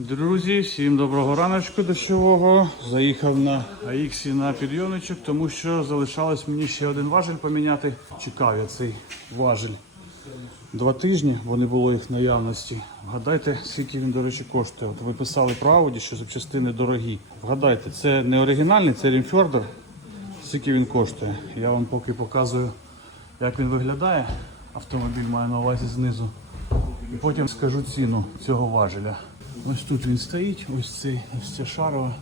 Друзі, всім доброго раночку дощового. Заїхав на АХ на підйомничок, тому що залишалось мені ще один важель поміняти. Чекав я цей важель два тижні, бо не було їх наявності. Вгадайте, скільки він, до речі, коштує. От ви писали про Audi, що запчастини дорогі. Вгадайте, це не оригінальний, це Рімфьордер. Скільки він коштує? Я вам поки показую, як він виглядає. Автомобіль має на увазі знизу. І потім скажу ціну цього важеля. Ось тут він стоїть, ось цей, ось ця шарова.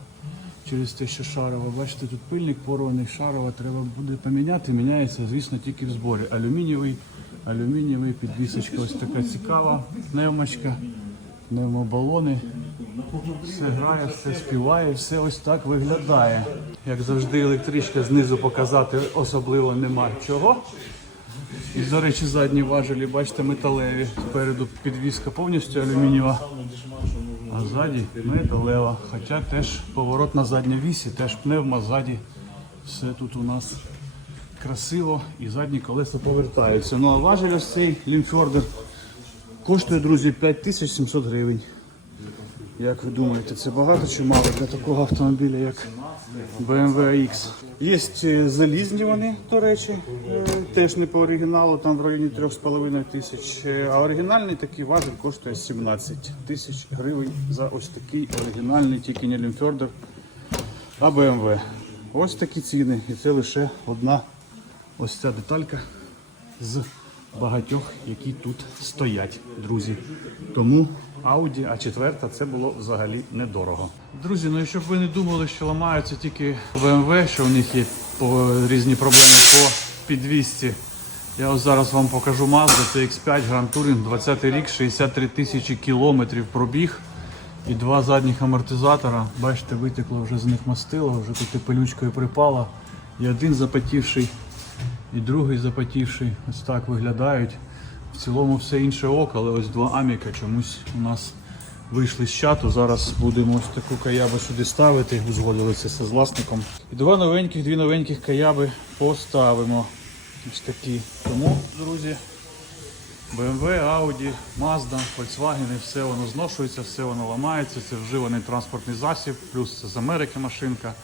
Через те, що шарова. Бачите, тут пильник порваний, шарова треба буде поміняти. Міняється, звісно, тільки в зборі. Алюмінієвий, алюмінієвий, підвісочка ось така цікава, пневмочка, пневмобалони. Все грає, все співає, все ось так виглядає. Як завжди, електричка знизу показати особливо нема чого. І, до речі, задні важелі, бачите, металеві. Спереду підвіска повністю алюмінієва, а ззаді металева. Хоча теж поворот на задній вісі, теж пневма ззаді. Все тут у нас красиво і задні колеса повертаються. Ну а важель ось цей Лінфордер коштує, друзі, 5700 гривень. Як ви думаєте, це багато чи мало для такого автомобіля, як BMW X? Є е, залізні вони, до речі, е, теж не по оригіналу, там в районі 3,5 тисяч. Е, А оригінальний такий важель коштує 17 тисяч гривень за ось такий оригінальний, тільки не Лімфьордер, а BMW. Ось такі ціни. І це лише одна ось ця деталька з багатьох, які тут стоять, друзі. Тому Audi а четверта це було взагалі недорого. Друзі, ну і щоб ви не думали, що ламаються тільки BMW, що у них є по, різні проблеми по підвісці. Я ось зараз вам покажу Mazda CX5 Grand Touring, 20 рік, 63 тисячі кілометрів пробіг. І два задніх амортизатора. Бачите, витекло вже з них мастило, вже тут і пилючкою припало. І один запотівший, другий запотівший. Ось так виглядають. В цілому все інше ок, але ось два аміка чомусь у нас вийшли з чату. Зараз будемо ось таку каябу сюди ставити, узгодилися з власником. І два новеньких, дві новеньких каяби поставимо. Ось такі. Тому, друзі, BMW, Audi, Mazda, Volkswagen, і все воно зношується, все воно ламається, це вживаний транспортний засіб, плюс це з Америки машинка.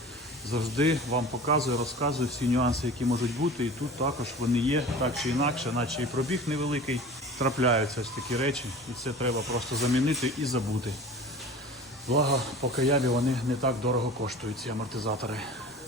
Завжди вам показую, розказую всі нюанси, які можуть бути. І тут також вони є, так чи інакше, наче і пробіг невеликий. Трапляються ось такі речі, і це треба просто замінити і забути. Благо, по каябі вони не так дорого коштують, ці амортизатори.